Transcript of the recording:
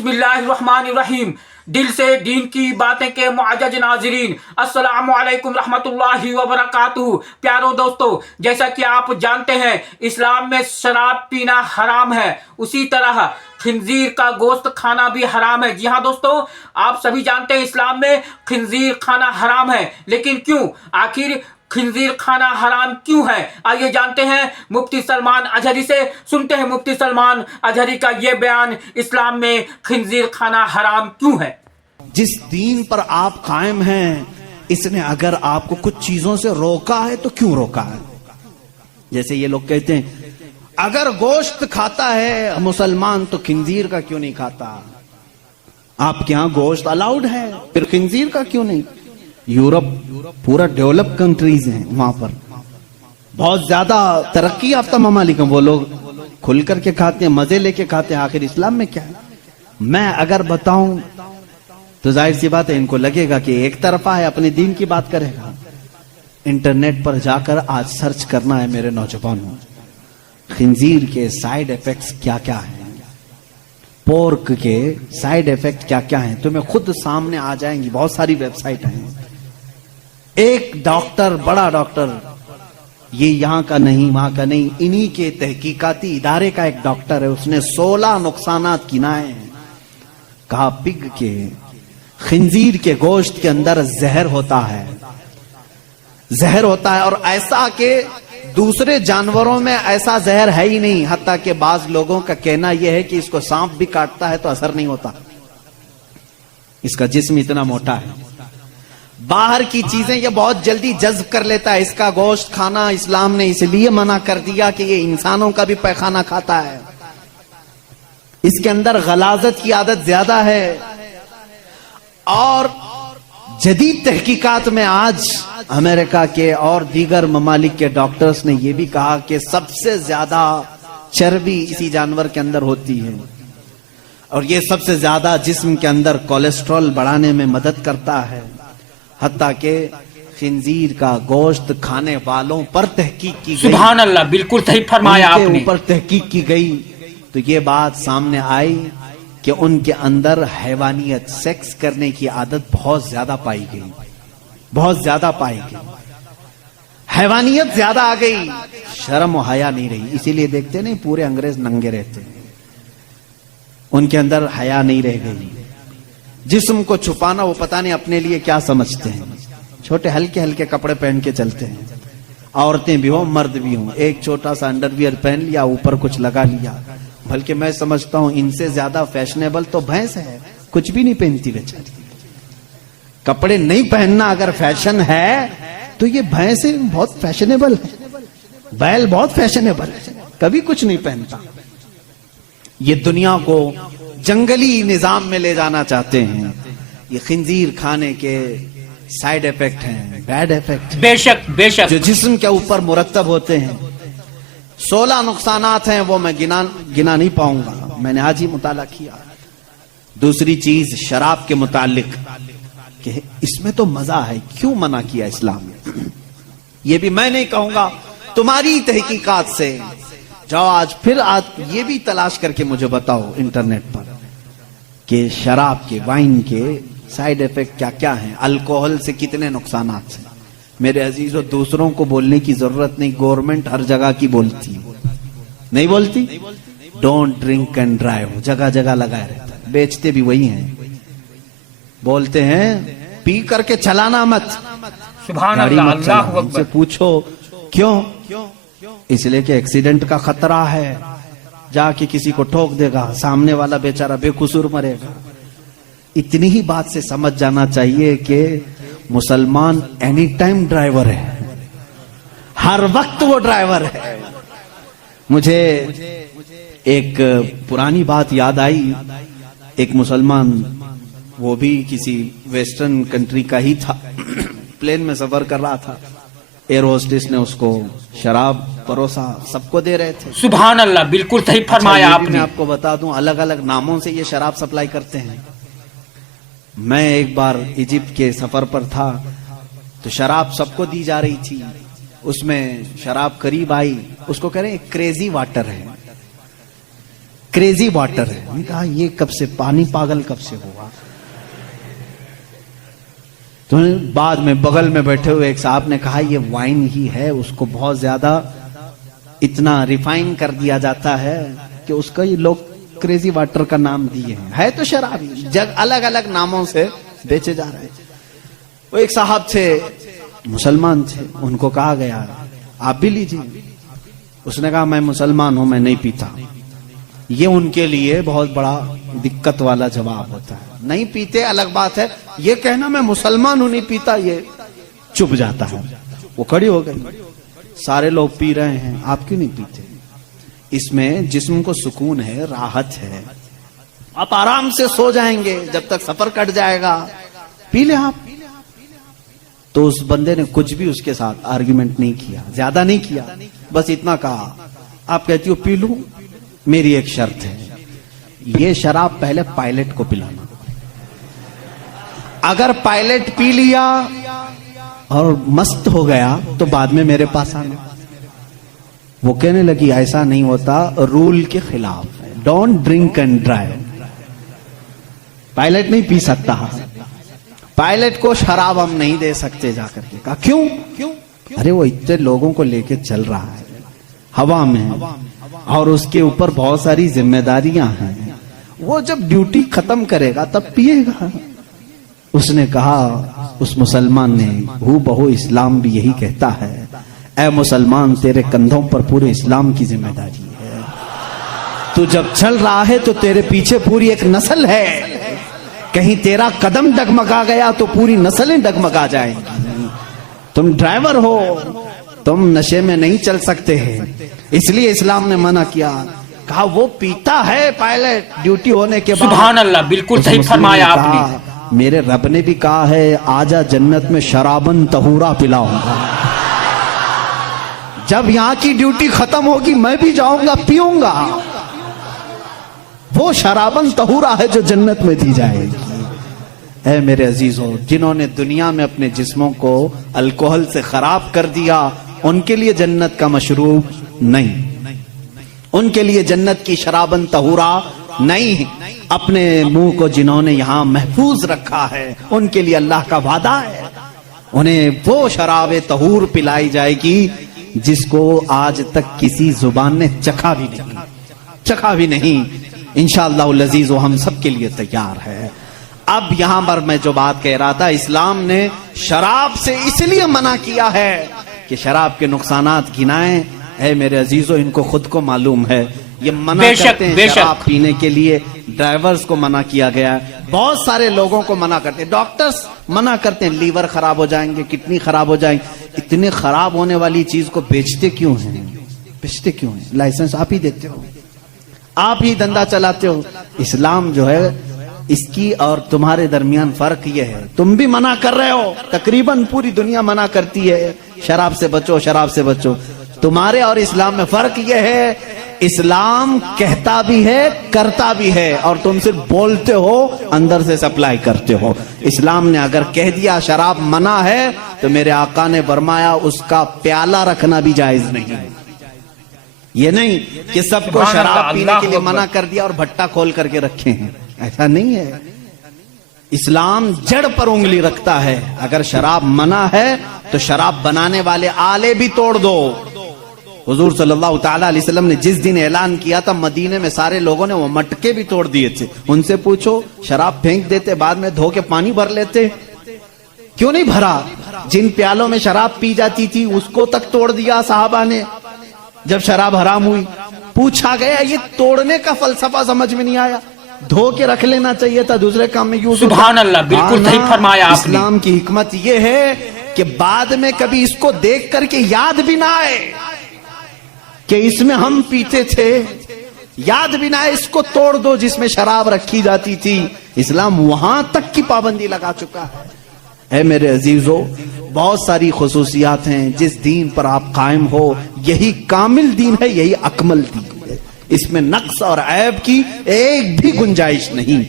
बिस्मिल्लाहिर्रहमानिर्रहीम। दिल से दीन की बातें के मुअज़्ज़ज़ नाज़रीन, अस्सलामु अलैकुम रहमतुल्लाहि व बरकातुहू। प्यारो दोस्तों, जैसा कि आप जानते हैं इस्लाम में शराब पीना हराम है, उसी तरह खिंजीर का गोश्त खाना भी हराम है। जी हाँ दोस्तों, आप सभी जानते हैं इस्लाम में खिंजीर खाना हराम है, लेकिन क्यों? आखिर खिंजीर खाना हराम क्यों है? आइए जानते हैं मुफ्ती सलमान अजहरी से। सुनते हैं मुफ्ती सलमान अजहरी का ये बयान, इस्लाम में खिंजीर खाना हराम क्यों है। जिस दीन पर आप कायम हैं, इसने अगर आपको कुछ चीजों से रोका है तो क्यों रोका है? जैसे ये लोग कहते हैं अगर गोश्त खाता है मुसलमान तो खिंजीर का क्यों नहीं खाता? आपके यहां गोश्त अलाउड है, फिर खिंजीर का क्यों नहीं? यूरोप पूरा डेवलप कंट्रीज हैं, वहां पर बहुत ज्यादा तरक्की याफ्ता ममालिक हैं, वो लोग खुल करके खाते हैं, मजे लेके खाते हैं। आखिर इस्लाम में क्या है? मैं अगर बताऊं तो जाहिर सी बात है इनको लगेगा कि एक तरफा है, अपने दीन की बात करेगा। इंटरनेट पर जाकर आज सर्च करना है मेरे नौजवानों, खिंजीर के साइड इफेक्ट्स क्या क्या हैं, पोर्क के साइड इफेक्ट क्या क्या हैं, तुम्हें खुद सामने आ जाएंगी। बहुत सारी वेबसाइट हैं। एक डॉक्टर, बड़ा डॉक्टर, ये यहां का नहीं वहां का नहीं, इन्हीं के तहकीकाती इदारे का एक डॉक्टर है, उसने 16 नुकसानात गिनाए हैं। कहा पिग के, खिंजीर के गोश्त के अंदर जहर होता है, जहर होता है, और ऐसा कि दूसरे जानवरों में ऐसा जहर है ही नहीं। हत्ता कि बाज लोगों का कहना यह है कि इसको सांप भी काटता है तो असर नहीं होता, इसका जिस्म इतना मोटा है। बाहर की चीजें ये बहुत जल्दी जज्ब कर लेता है। इसका गोश्त खाना इस्लाम ने इसलिए मना कर दिया कि ये इंसानों का भी पैखाना खाता है, इसके अंदर गलाजत की आदत ज्यादा है। और जदीद तहकीकात में आज अमेरिका के और दीगर ममालिक के डॉक्टर्स ने यह भी कहा कि सबसे ज्यादा चर्बी इसी जानवर के अंदर होती है, और ये सबसे ज्यादा जिस्म के अंदर कोलेस्ट्रॉल बढ़ाने में मदद करता है। हत्ता के खिंजीर का गोश्त खाने वालों पर तहकीक की गई, सुभान अल्लाह, बिल्कुल सही फरमाया आपने। ऊपर तहकीक की गई तो ये बात सामने आई कि उनके अंदर हैवानियत, सेक्स करने की आदत बहुत ज्यादा पाई गई, बहुत ज्यादा पाई गई, हैवानियत ज्यादा आ गई, शर्म और हया नहीं रही। इसीलिए देखते नहीं पूरे अंग्रेज नंगे रहते, उनके अंदर हया नहीं रह गई। जिस्म को छुपाना वो पता नहीं अपने लिए क्या समझते हैं, छोटे हल्के हल्के कपड़े पहन के चलते हैं, औरतें भी हो मर्द भी हो, एक छोटा सा अंडरवियर पहन लिया, ऊपर कुछ लगा लिया। बल्कि मैं समझता हूं इनसे ज्यादा फैशनेबल तो भैंस है, कुछ भी नहीं पहनती बेचारी। कपड़े नहीं पहनना अगर फैशन है तो ये भैंस बहुत फैशनेबल है, बैल बहुत फैशनेबल है, कभी कुछ नहीं पहनता। ये दुनिया को जंगली निजाम में ले जाना चाहते हैं। ये खिंजीर खाने के साइड इफेक्ट हैं, बैड इफेक्ट, बेशक बेशक, जो जिस्म के ऊपर मुरतब होते हैं। 16 नुकसानात हैं, वो मैं गिना नहीं पाऊंगा, मैंने आज ही मुताला किया। दूसरी चीज शराब के मुतालिक कि इसमें तो मजा है, क्यों मना किया इस्लाम ने? ये भी मैं नहीं कहूंगा, तुम्हारी तहकीकात से जाओ आज ये भी तलाश करके मुझे बताओ इंटरनेट पर कि शराब के, वाइन के साइड इफेक्ट क्या क्या हैं, अल्कोहल से कितने नुकसानात हैं। मेरे अजीजों, दूसरों को बोलने की जरूरत नहीं, गवर्नमेंट हर जगह की बोलती है, नहीं बोलती? डोंट ड्रिंक एंड ड्राइव जगह जगह लगाए रहता है, बेचते भी वही हैं, बोलते हैं पी करके चलाना मत, सुभान अल्लाह, अल्लाहु अकबर। पूछो क्यों? इसलिए कि एक्सीडेंट का खतरा है, जाके किसी को ठोक देगा, सामने वाला बेचारा बेकसूर मरेगा। इतनी ही बात से समझ जाना चाहिए कि मुसलमान एनी टाइम ड्राइवर है, हर वक्त वो ड्राइवर है। मुझे एक पुरानी बात याद आई, एक मुसलमान, वो भी किसी वेस्टर्न कंट्री का ही था, प्लेन में सफर कर रहा था, एयर होस्टेस ने उसको शराब परोसा, सबको दे रहे थे। सुभान अल्लाह, बिल्कुल सही फरमाया आपने। मैं आपको बता दूं, अलग अलग नामों से ये शराब सप्लाई करते हैं। मैं एक बार इजिप्ट के सफर पर था तो शराब सबको दी जा रही थी, उसमें शराब करीब आई, उसको कह रहे हैं क्रेजी वाटर है, کریزی واٹر ہے. میں نے کہا یہ کب سے پانی پاگل کب سے ہوا؟ تو بعد میں بغل میں بیٹھے ہوئے ایک صاحب نے کہا یہ وائن ہی ہے, اس کو بہت زیادہ اتنا ریفائن کر دیا جاتا ہے کہ اس کا یہ لوگ کریزی واٹر کا نام دیے ہیں. ہے تو شراب ہی, جگ الگ الگ ناموں سے بیچے جا رہے ہیں. وہ ایک صاحب تھے, مسلمان تھے, ان کو کہا گیا آپ بھی لیجیے. اس نے کہا میں مسلمان ہوں, میں نہیں پیتا. یہ ان کے لیے بہت بڑا دقت والا جواب ہوتا ہے. نہیں پیتے الگ بات ہے, یہ کہنا میں مسلمان ہوں نہیں پیتا یہ چپ جاتا ہے. وہ کھڑی ہو گئی, سارے لوگ پی رہے ہیں, آپ کیوں نہیں پیتے؟ اس میں جسم کو سکون ہے, راحت ہے, آپ آرام سے سو جائیں گے جب تک سفر کٹ جائے گا, پی لیں آپ. تو اس بندے نے کچھ بھی اس کے ساتھ آرگیومنٹ نہیں کیا, زیادہ نہیں کیا, بس اتنا کہا آپ کہتی ہو پی لوں, میری ایک شرط ہے, یہ شراب پہلے پائلٹ کو پلانا. اگر پائلٹ پی لیا اور مست ہو گیا تو بعد میں میرے پاس آنا. وہ کہنے لگی ایسا نہیں ہوتا, رول کے خلاف ہے, don't drink and drive. Pilot نہیں پی سکتا, پائلٹ کو شراب ہم نہیں دے سکتے. جا کر کے کہا کیوں؟ ارے وہ اتنے لوگوں کو لے کے چل رہا ہے ہوا میں, اور اس کے اوپر بہت ساری ذمہ داریاں ہیں, وہ جب ڈیوٹی ختم کرے گا تب پیے گا. اس نے کہا, اس مسلمان نے, ہو بہو اسلام بھی یہی کہتا ہے, اے مسلمان تیرے کندھوں پر پورے اسلام کی ذمہ داری ہے. تو جب چل رہا ہے تو تیرے پیچھے پوری ایک نسل ہے, کہیں تیرا قدم ڈگمگا گیا تو پوری نسلیں ڈگمگا جائیں گی. تم ڈرائیور ہو, تم نشے میں نہیں چل سکتے ہیں, اس لیے اسلام نے منع کیا. کہا وہ پیتا ہے پائلٹ ڈیوٹی ہونے کے بعد. سبحان اللہ, بالکل صحیح فرمایا آپ نے. میرے رب نے بھی کہا ہے آجا جنت میں شرابن طہورا پلاؤں گا. جب یہاں کی ڈیوٹی ختم ہوگی میں بھی جاؤں گا, پیوں گا. وہ شرابن طہورا ہے جو جنت میں دی جائے گی. اے میرے عزیزوں, جنہوں نے دنیا میں اپنے جسموں کو الکوہل سے خراب کر دیا, ان کے لیے جنت کا مشروب نہیں, ان کے لیے جنت کی شرابن طہورا نہیں. اپنے منہ کو جنہوں نے یہاں محفوظ رکھا ہے, ان کے لیے اللہ کا وعدہ ہے, انہیں وہ شراب طہور پلائی جائے گی جس کو آج تک کسی زبان نے چکھا بھی نہیں. انشاءاللہ العزیز ہم سب کے لیے تیار ہے. اب یہاں پر میں جو بات کہہ رہا تھا, اسلام نے شراب سے اس لیے منع کیا ہے کہ شراب کے نقصانات گنائیں. اے میرے عزیزوں, ان کو خود کو معلوم ہے, یہ منع کرتے ہیں شراب پینے کے لیے. ڈرائیورز کو منع کیا گیا ہے, بہت سارے لوگوں کو منع کرتے ہیں, ڈاکٹرز منع کرتے ہیں, لیور خراب ہو جائیں گے, کڈنی خراب ہو جائیں گے. اتنے خراب ہونے والی چیز کو بیچتے کیوں ہیں؟ لائسنس آپ ہی دیتے ہو, آپ ہی دھندا چلاتے ہو. اسلام جو ہے اس کی اور تمہارے درمیان فرق یہ ہے, تم بھی منع کر رہے ہو, تقریباً پوری دنیا منع کرتی ہے شراب سے بچو, شراب سے بچو. تمہارے اور اسلام میں فرق یہ ہے, اسلام کہتا بھی ہے کرتا بھی ہے, اور تم صرف بولتے ہو, اندر سے سپلائی کرتے ہو. اسلام نے اگر کہہ دیا شراب منع ہے تو میرے آقا نے فرمایا اس کا پیالہ رکھنا بھی جائز نہیں. یہ نہیں کہ سب کو شراب پینے کے لیے منع کر دیا اور بھٹا کھول کر کے رکھے ہیں, ایسا نہیں ہے. اسلام جڑ پر انگلی رکھتا ہے. اگر شراب منع ہے تو شراب بنانے والے آلے بھی توڑ دو. حضور صلی اللہ تعالی علیہ وسلم نے جس دن اعلان کیا تھا, مدینے میں سارے لوگوں نے وہ مٹکے بھی توڑ دیے تھے. ان سے پوچھو, شراب پھینک دیتے, بعد میں دھو کے پانی بھر لیتے, کیوں نہیں بھرا؟ جن پیالوں میں شراب پی جاتی تھی اس کو تک توڑ دیا صحابہ نے جب شراب حرام ہوئی. پوچھا گیا, یہ توڑنے کا فلسفہ سمجھ میں نہیں آیا, دھو کے رکھ لینا چاہیے تھا, دوسرے کام میں یوز. سبحان اللہ, بالکل صحیح فرمایا آپ نے. اسلام کی حکمت یہ ہے کہ بعد میں کبھی اس کو دیکھ کر کے یاد بھی نہ آئے کہ اس میں ہم پیتے تھے, یاد بھی نہ آئے, اس کو توڑ دو جس میں شراب رکھی جاتی تھی. اسلام وہاں تک کی پابندی لگا چکا ہے. اے میرے عزیزو, بہت ساری خصوصیات ہیں. جس دین پر آپ قائم ہو یہی کامل دین ہے, یہی اکمل دین ہے. اس میں نقص اور عیب کی ایک بھی گنجائش نہیں.